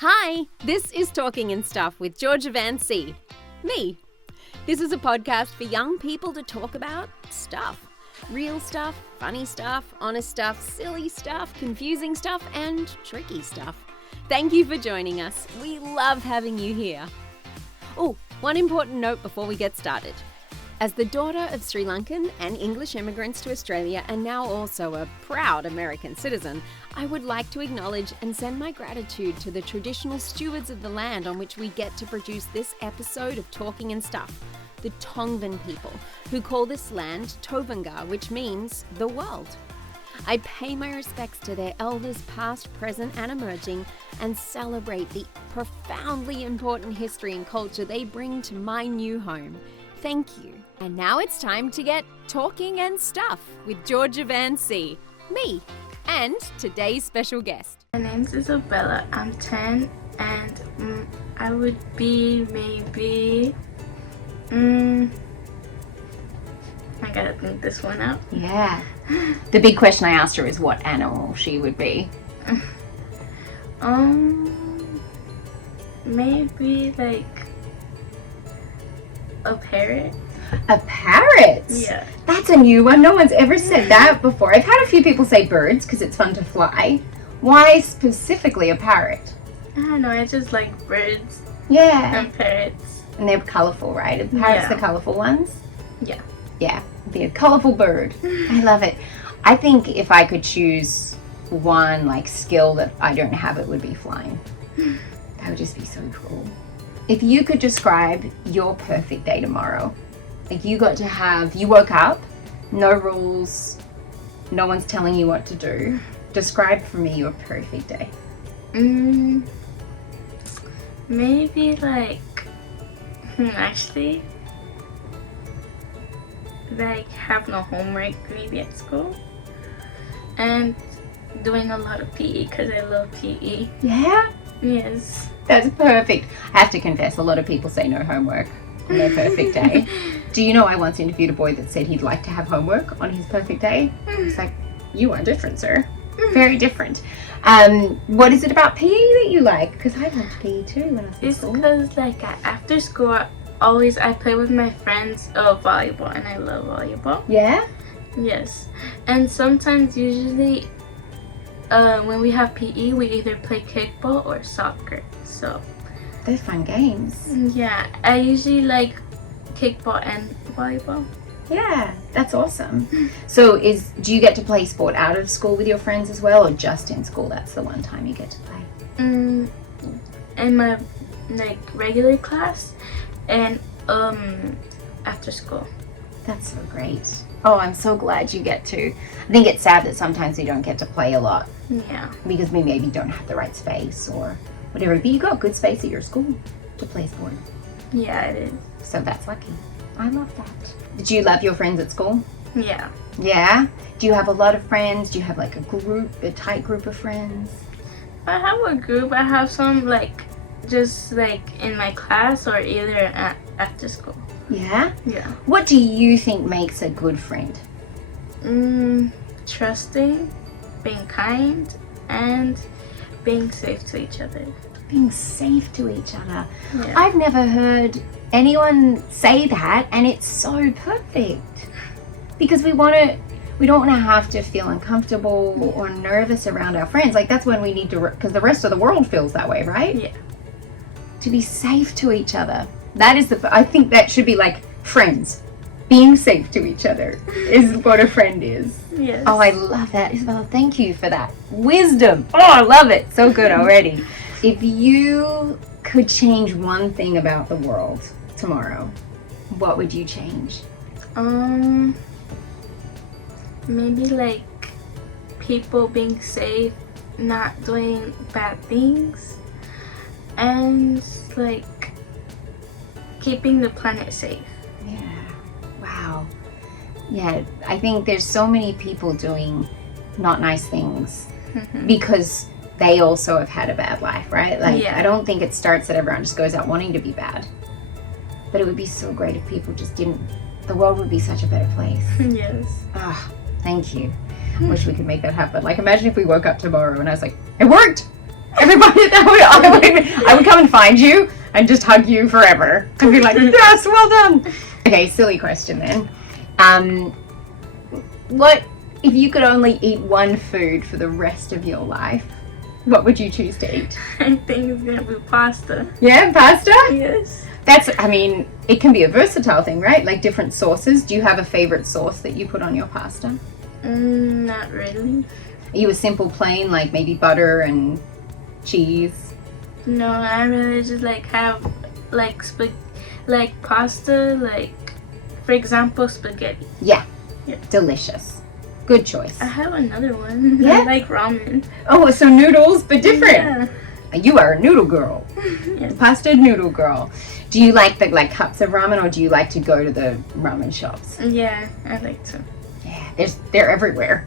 Hi, this is Talking and Stuff with Georgia Van C. Me. This is a podcast for young people to talk about stuff. Real stuff, funny stuff, honest stuff, silly stuff, confusing stuff, and tricky stuff. Thank you for joining us. We love having you here. Oh, one important note before we get started. As the daughter of Sri Lankan and English immigrants to Australia and now also a proud American citizen, I would like to acknowledge and send my gratitude to the traditional stewards of the land on which we get to produce this episode of Talking and Stuff, the Tongvan people, who call this land Tovanga, which means the world. I pay my respects to their elders past, present and emerging and celebrate the profoundly important history and culture they bring to my new home. Thank you. And now it's time to get Talking and Stuff with Georgia Van C, me, and today's special guest. My name's Isabella. I'm 10 and I would be maybe... I gotta think this one out. Yeah. The big question I asked her is what animal she would be. Maybe like a parrot. A parrot? Yeah. That's a new one. No one's ever said that before. I've had a few people say birds because it's fun to fly. Why specifically a parrot? I don't know, I just like birds Yeah. and parrots. And they're colourful, right? Are parrots the colourful ones? Yeah. Yeah. Be a colourful bird. I love it. I think if I could choose one skill that I don't have, it would be flying. That would just be so cool. If you could describe your perfect day tomorrow, you woke up, no rules, no one's telling you what to do. Describe for me your perfect day. Maybe actually, have no homework maybe at school and doing a lot of PE because I love PE. Yeah? Yes. That's perfect. I have to confess, a lot of people say no homework on their perfect day. Do you know I once interviewed a boy that said he'd like to have homework on his perfect day? It's like, you are different, sir. Very different. What is it about PE that you like? Because I loved PE too when I was in school. It's because after school I play with my friends volleyball and I love volleyball. Yeah? Yes. And sometimes usually when we have PE we either play kickball or soccer. So they're fun games. Yeah, I usually like kickball and volleyball. Yeah, that's awesome. So do you get to play sport out of school with your friends as well, or just in school that's the one time you get to play? In my regular class and after school. That's so great. Oh, I'm so glad you get to. I think it's sad that sometimes you don't get to play a lot. Yeah. Because we maybe don't have the right space or whatever. But you got good space at your school to play sport. Yeah, it is. So that's lucky. I love that. Did you love your friends at school? Yeah. Yeah? Do you have a lot of friends? Do you have a tight group of friends? I have a group. I have some just in my class or either after school. Yeah? Yeah. What do you think makes a good friend? Trusting, being kind, and being safe to each other. Being safe to each other. Yeah. I've never heard anyone say that, and it's so perfect. Because we don't want to have to feel uncomfortable or nervous around our friends. That's when we need to, because the rest of the world feels that way, right? Yeah. To be safe to each other. I think that should be friends. Being safe to each other is what a friend is. Yes. Oh, I love that, Isabella. Thank you for that wisdom. Oh, I love it. So good already. If you could change one thing about the world tomorrow, what would you change? Maybe people being safe, not doing bad things, and keeping the planet safe. Yeah. Wow. Yeah, I think there's so many people doing not nice things because they also have had a bad life, right? I don't think it starts that everyone just goes out wanting to be bad. But it would be so great if people just didn't. The world would be such a better place. Yes. Thank you. Wish we could make that happen. Imagine if we woke up tomorrow and I was like, it worked! Everybody, I would come and find you and just hug you forever. And be like, yes, well done. Okay, silly question then. What if you could only eat one food for the rest of your life? What would you choose to eat? I think it's gonna be pasta. Yeah, pasta? Yes. It can be a versatile thing, right? Like different sauces. Do you have a favorite sauce that you put on your pasta? Not really. Are you a simple plain, like maybe butter and cheese? No, I really just like have like pasta, like for example spaghetti. Yeah. Yeah. Delicious. Good choice. I have another one. Yeah? I like ramen. Oh, so noodles, but different. Yeah. You are a noodle girl. Yes. Pasta noodle girl. Do you like the cups of ramen, or do you like to go to the ramen shops? Yeah, I like to. Yeah, they're everywhere.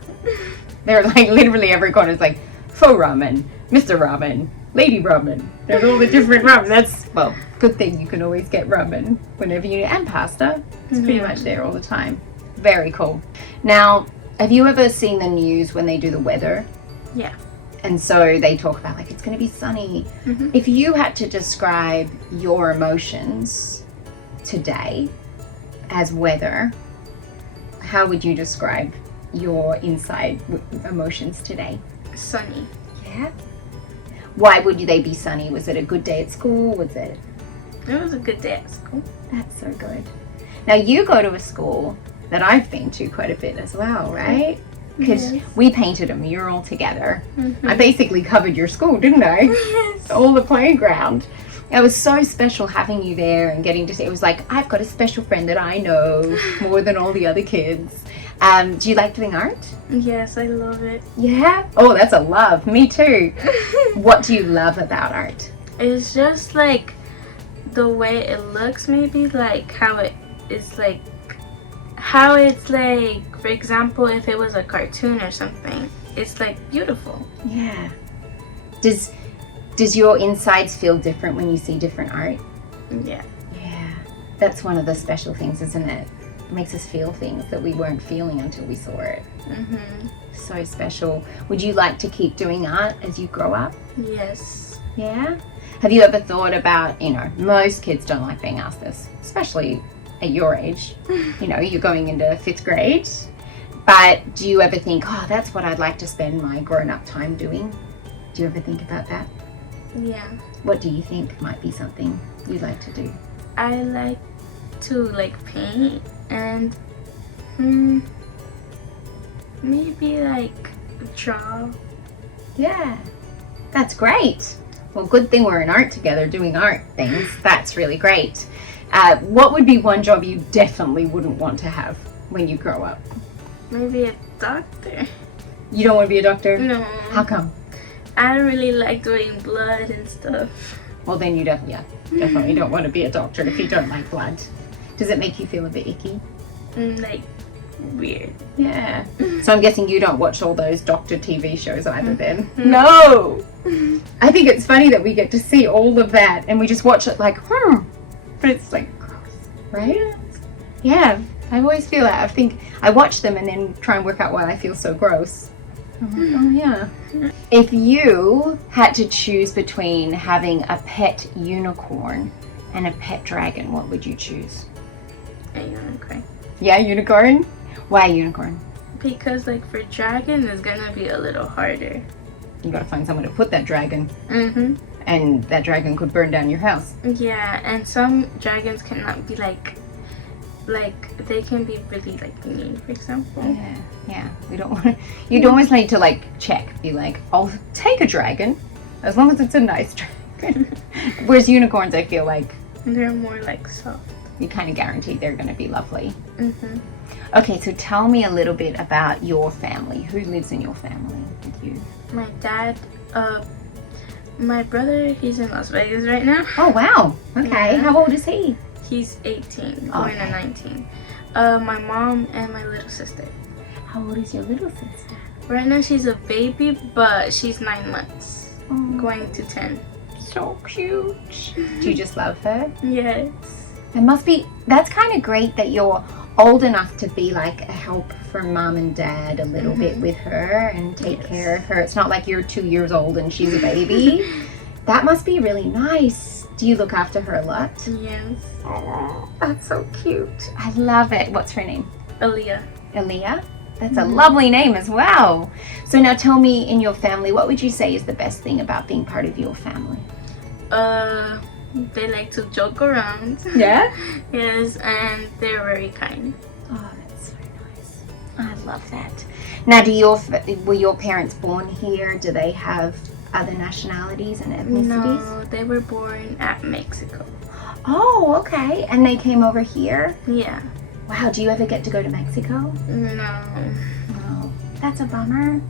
They're like literally every corner. It's like faux ramen, Mr. Ramen, Lady Ramen. There's all the different ramen. Good thing you can always get ramen whenever you need, and pasta. It's pretty much there all the time. Very cool. Now, have you ever seen the news when they do the weather? Yeah. And so they talk about like it's going to be sunny. Mm-hmm. If you had to describe your emotions today as weather, how would you describe your inside emotions today? Sunny. Yeah. Why would they be sunny? Was it a good day at school? Was it? It was a good day at school. That's so good. Now you go to a school that I've been to quite a bit as well, right? Because we painted a mural together. Mm-hmm. I basically covered your school, didn't I? Yes. All the playground. It was so special having you there and getting to see. It was like, I've got a special friend that I know more than all the other kids. Do you like doing art? Yes, I love it. Yeah? Oh, that's a love. Me too. What do you love about art? It's just like the way it looks, maybe like how it is like, how it's like, for example, if it was a cartoon or something, it's like beautiful. Yeah. Does your insides feel different when you see different art? Yeah. Yeah. That's one of the special things, isn't it? It makes us feel things that we weren't feeling until we saw it. Mm-hmm. So special. Would you like to keep doing art as you grow up? Yes. Yeah? Have you ever thought about, most kids don't like being asked this, especially at your age. You're going into 5th grade. But do you ever think, that's what I'd like to spend my grown-up time doing? Do you ever think about that? Yeah. What do you think might be something you'd like to do? I like to paint and maybe draw. Yeah, that's great. Well, good thing we're in art together doing art things. That's really great. What would be one job you definitely wouldn't want to have when you grow up? Maybe a doctor. You don't want to be a doctor? No. How come? I don't really like doing blood and stuff. Well, then you definitely don't want to be a doctor if you don't like blood. Does it make you feel a bit icky? Weird. Yeah. So I'm guessing you don't watch all those doctor TV shows either then? No! I think it's funny that we get to see all of that and we just watch it but it's gross, right? Yeah, I always feel that. I think I watch them and then try and work out why I feel so gross. I'm like, oh yeah. If you had to choose between having a pet unicorn and a pet dragon, what would you choose? A unicorn. Yeah, unicorn? Why unicorn? Because for dragon it's gonna be a little harder. You gotta find someone to put that dragon. Mm-hmm. And that dragon could burn down your house. Yeah, and some dragons cannot be they can be really mean, for example. Yeah. We don't want to. You'd always need to check. Be like, I'll take a dragon, as long as it's a nice dragon. Whereas unicorns, I feel like they're more soft. You kind of guarantee they're going to be lovely. Mm-hmm. Okay, so tell me a little bit about your family. Who lives in your family with you? My dad, my brother, he's in Las Vegas right now. Oh wow. Okay. Yeah. How old is he? He's 18, going to 19. My mom and my little sister. How old is your little sister? Right now she's a baby, but she's 9 months, going to 10. So cute. Do you just love her? Yes. That's kind of great that you're old enough to be like a help from mom and dad a little bit with her and take care of her. It's not like you're 2 years old and she's a baby. That must be really nice. Do you look after her a lot? Yes. Oh, that's so cute. I love it. What's her name? Aaliyah. Aaliyah? That's a lovely name as well. So now tell me, in your family, what would you say is the best thing about being part of your family? They like to joke around. Yeah? Yes, and they're very kind. Oh, that's so nice. I love that. Now, were your parents born here? Do they have other nationalities and ethnicities? No, they were born at Mexico. Oh, okay. And they came over here? Yeah. Wow, do you ever get to go to Mexico? No. No. That's a bummer.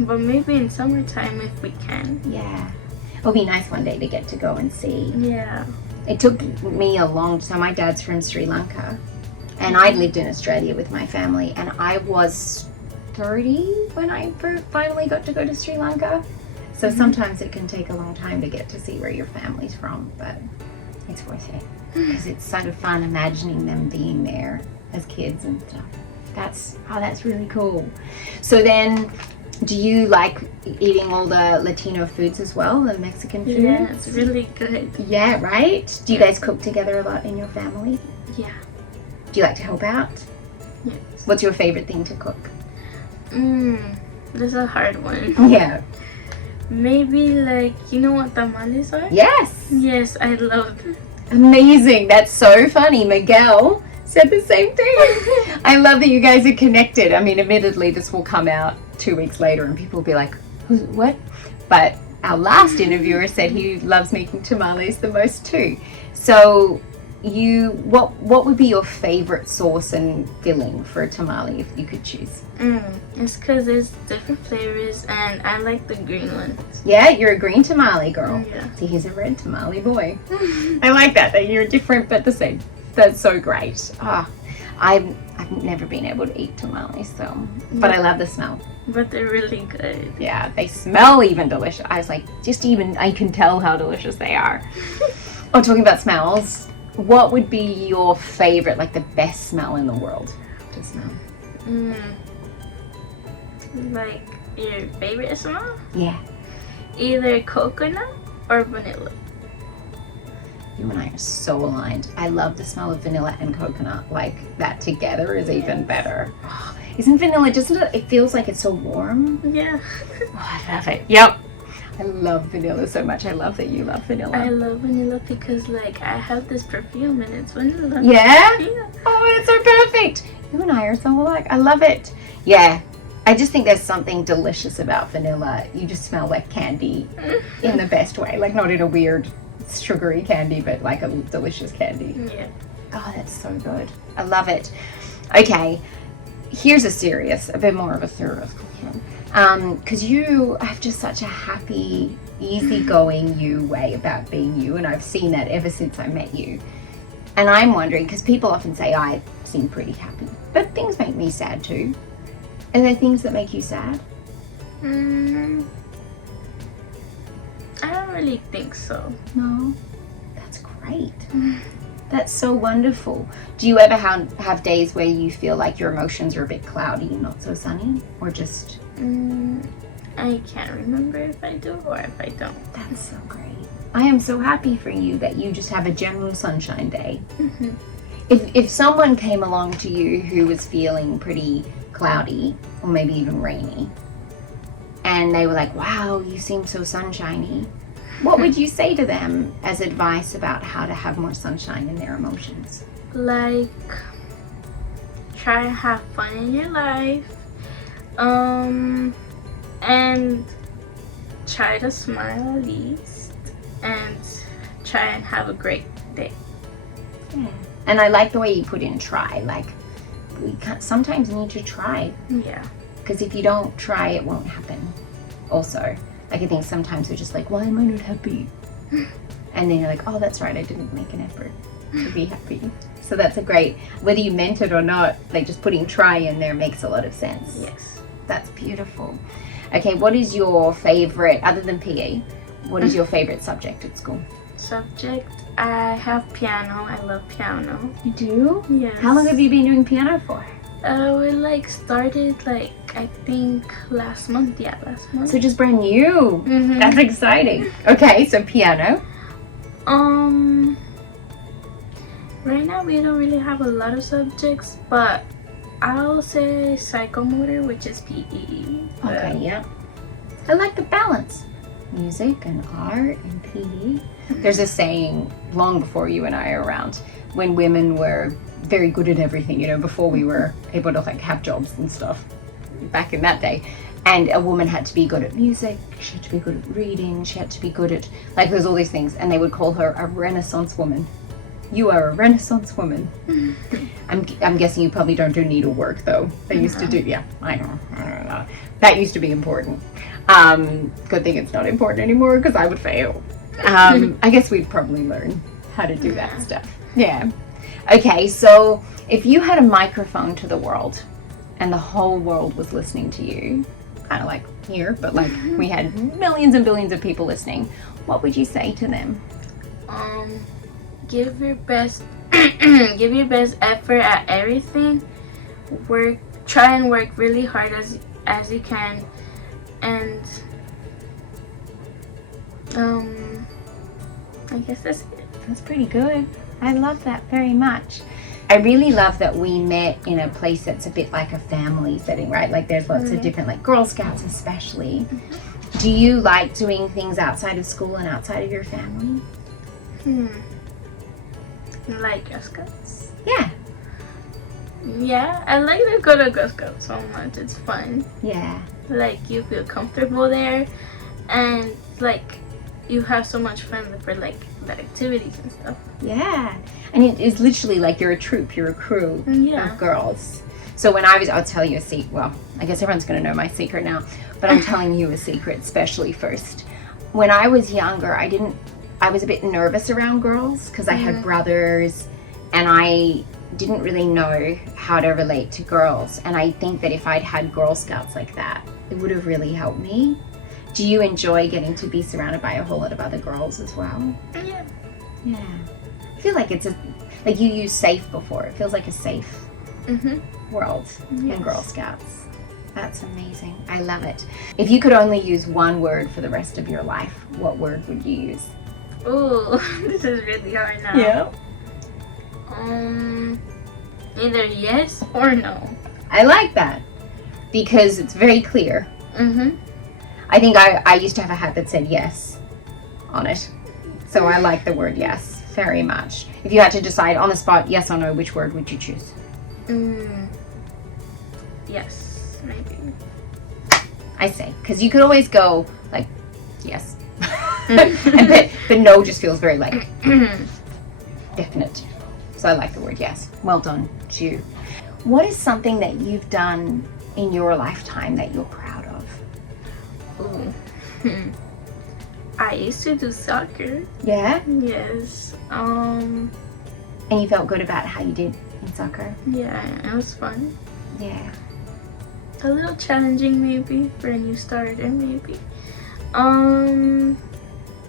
But maybe in summertime if we can. Yeah. It'll be nice one day to get to go and see. Yeah. It took me a long time. My dad's from Sri Lanka, and I'd lived in Australia with my family, and I was 30 when I finally got to go to Sri Lanka. So sometimes it can take a long time to get to see where your family's from, but it's worth it because it's sort of fun imagining them being there as kids and stuff. That's really cool. So then, do you like eating all the Latino foods as well, the Mexican foods? Yeah, it's really good. Yeah, right? Do you guys cook together a lot in your family? Yeah. Do you like to help out? Yes. What's your favorite thing to cook? This is a hard one. Yeah. Maybe like, you know what tamales are? Yes. Yes, I love them. Amazing. That's so funny. Miguel said the same thing. I love that you guys are connected. I mean, admittedly, this will come out 2 weeks later and people will be like, what? But our last interviewer said he loves making tamales the most too. So what would be your favorite sauce and filling for a tamale if you could choose? It's because there's different flavors and I like the green ones. Yeah, you're a green tamale girl. Yeah. See, he's a red tamale boy. I like that you're different but the same. That's so great. I've never been able to eat tamales, but I love the smell. But they're really good. Yeah, they smell even delicious. I was like, I can tell how delicious they are. Oh, talking about smells, what would be your favorite, like the best smell in the world to smell? Like your favorite smell? Yeah. Either coconut or vanilla. You and I are so aligned. I love the smell of vanilla and coconut. Like that together is even better. Oh, isn't vanilla, it feels like it's so warm? Yeah. Oh, I love it. Yep. I love vanilla so much. I love that you love vanilla. I love vanilla because like I have this perfume and it's vanilla. Yeah? Yeah. Oh, it's so perfect. You and I are so alike. I love it. Yeah. I just think there's something delicious about vanilla. You just smell like candy in the best way. Like not in a weird sugary candy, but like a delicious candy. Yeah. Oh, that's so good. I love it. Okay. Here's a bit more of a serious question. Because you have just such a happy, easygoing you way about being you, and I've seen that ever since I met you. And I'm wondering, because people often say I seem pretty happy, but things make me sad too. Are there things that make you sad? I don't really think so. No. That's great. That's so wonderful. Do you ever have days where you feel like your emotions are a bit cloudy and not so sunny? Or just... I can't remember if I do or if I don't. That's so great. I am so happy for you that you just have a general sunshine day. If someone came along to you who was feeling pretty cloudy or maybe even rainy, and they were like, wow, you seem so sunshiny, what would you say to them as advice about how to have more sunshine in their emotions? Like, try to have fun in your life. And try to smile at least. And try and have a great day. Yeah. And I like the way you put in try. Like, sometimes you need to try. Yeah. Because if you don't try, it won't happen. Also, like I think sometimes we're just like, why am I not happy? And then you're like, oh, that's right, I didn't make an effort to be happy. So that's a great, whether you meant it or not, like just putting try in there makes a lot of sense. Yes. That's beautiful. Okay, what is your favorite, other than PE, what is your favorite subject at school? subject, I have piano. I love piano. You do? Yes. How long have you been doing piano for? We like started like I think last month. Yeah, last month. So just brand new. Mhm. That's exciting. Okay, so piano. Right now we don't really have a lot of subjects, but I'll say psychomotor, which is PE. Okay, yeah. I like the balance. Music and art and PE. There's a saying long before you and I are around, when women were very good at everything, you know, before we were able to like have jobs and stuff back in that day. And a woman had to be good at music, she had to be good at reading, she had to be good at, like, there's all these things, and they would call her a Renaissance woman. You are a Renaissance woman. I'm guessing you probably don't do needlework though. They used to do, yeah, I don't know. That used to be important. Good thing it's not important anymore because I would fail. I guess we'd probably learn how to do that stuff. Yeah. Okay, so if you had a microphone to the world and the whole world was listening to you, kind of like here, but like we had millions and billions of people listening, what would you say to them? Give your best give your best effort at everything. Try and work really hard as you can, and I guess that's it. That's pretty good. I love that very much. I really love that we met in a place that's a bit like a family setting, right? Like there's lots of different, like Girl Scouts especially. Do you like doing things outside of school and outside of your family? Like Girl Scouts? Yeah. Yeah, I like to go to Girl Scouts so much. It's fun. Yeah. Like you feel comfortable there, and like you have so much fun for like the activities and stuff. Yeah. And it is literally like you're a troop, you're a crew of girls. So when I'll tell you a secret. Well, I guess everyone's going to know my secret now, but I'm telling you a secret, especially first. When I was younger, I was a bit nervous around girls because I had brothers and I didn't really know how to relate to girls. And I think that if I'd had Girl Scouts like that, it would have really helped me. Do you enjoy getting to be surrounded by a whole lot of other girls as well? Yeah. Yeah. I feel like it's like you used safe before. It feels like a safe world in Girl Scouts. That's amazing. I love it. If you could only use one word for the rest of your life, what word would you use? Ooh, this is really hard now. Yeah. Either yes or no. I like that because it's very clear. I think I used to have a hat that said yes on it. So I like the word yes very much. If you had to decide on the spot, yes or no, which word would you choose? Yes, maybe. I say, because you could always go like, yes. but no just feels very like definite. So I like the word yes. Well done to you. What is something that you've done in your lifetime that you're proud of? Ooh. I used to do soccer. Yeah? Yes. And you felt good about how you did in soccer? Yeah, it was fun. Yeah. A little challenging maybe for a new starter maybe.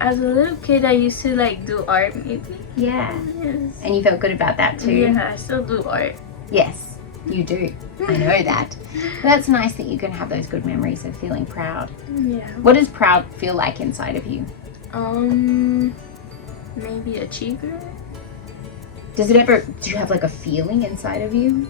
As a little kid I used to like do art maybe. Yeah. Yes. And you felt good about that too? Yeah, I still do art. Yes, you do. I know that. That's nice that you can have those good memories of feeling proud. Yeah. What does proud feel like inside of you? Maybe achiever. Do you have like a feeling inside of you?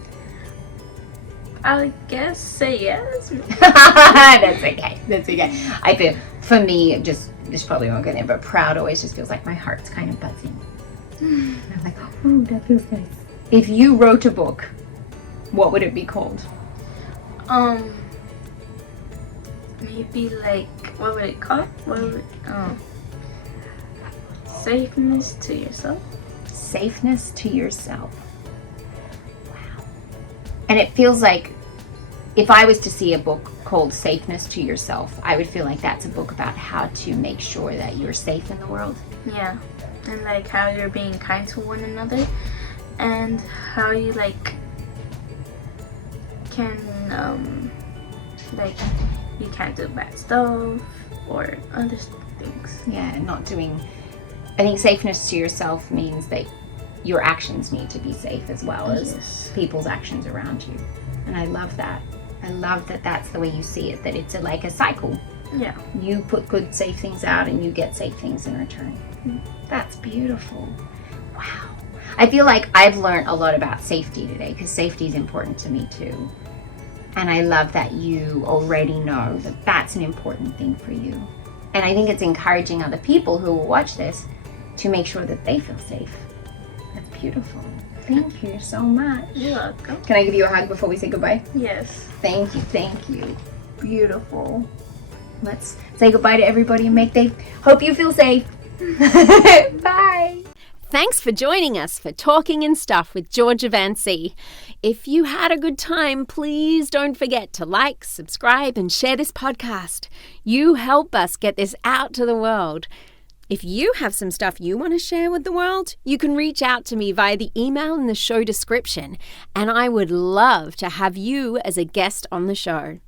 I guess say yes. That's okay. That's okay. I feel, for me, this probably won't go there, but proud always just feels like my heart's kind of buzzing. I'm like, oh, that feels nice. If you wrote a book, what would it be called? Maybe like, what would it call? Safeness to yourself. Safeness to yourself. Wow. And it feels like if I was to see a book called Safeness to Yourself, I would feel like that's a book about how to make sure that you're safe in the world. Yeah. And like how you're being kind to one another and how you like can like you can't do bad stuff or other things. Yeah, not doing I think safeness to yourself means that your actions need to be safe as well as people's actions around you. And I love that. I love that that's the way you see it, that it's like a cycle. Yeah. You put good, safe things out and you get safe things in return. That's beautiful. Wow. I feel like I've learned a lot about safety today because safety is important to me too. And I love that you already know that that's an important thing for you. And I think it's encouraging other people who will watch this to make sure that they feel safe. That's beautiful. Thank you so much. You're welcome. Can I give you a hug before we say goodbye? Yes. Thank you, thank you. Beautiful. Let's say goodbye to everybody and hope you feel safe. Bye. Thanks for joining us for Talking and Stuff with Georgia Van C. If you had a good time, please don't forget to like, subscribe, and share this podcast. You help us get this out to the world. If you have some stuff you want to share with the world, you can reach out to me via the email in the show description, and I would love to have you as a guest on the show.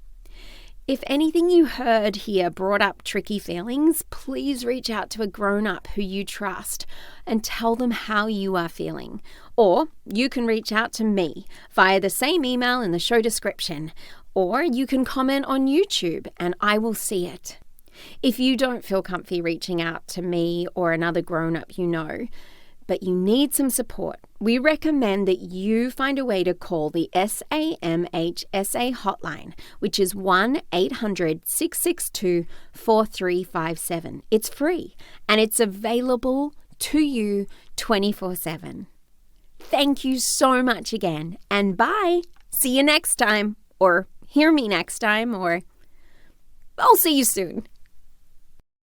If anything you heard here brought up tricky feelings, please reach out to a grown-up who you trust and tell them how you are feeling. Or you can reach out to me via the same email in the show description. Or you can comment on YouTube and I will see it. If you don't feel comfy reaching out to me or another grown-up you know, but you need some support, we recommend that you find a way to call the SAMHSA hotline, which is 1-800-662-4357. It's free and it's available to you 24/7. Thank you so much again, and bye. See you next time, or hear me next time, or I'll see you soon.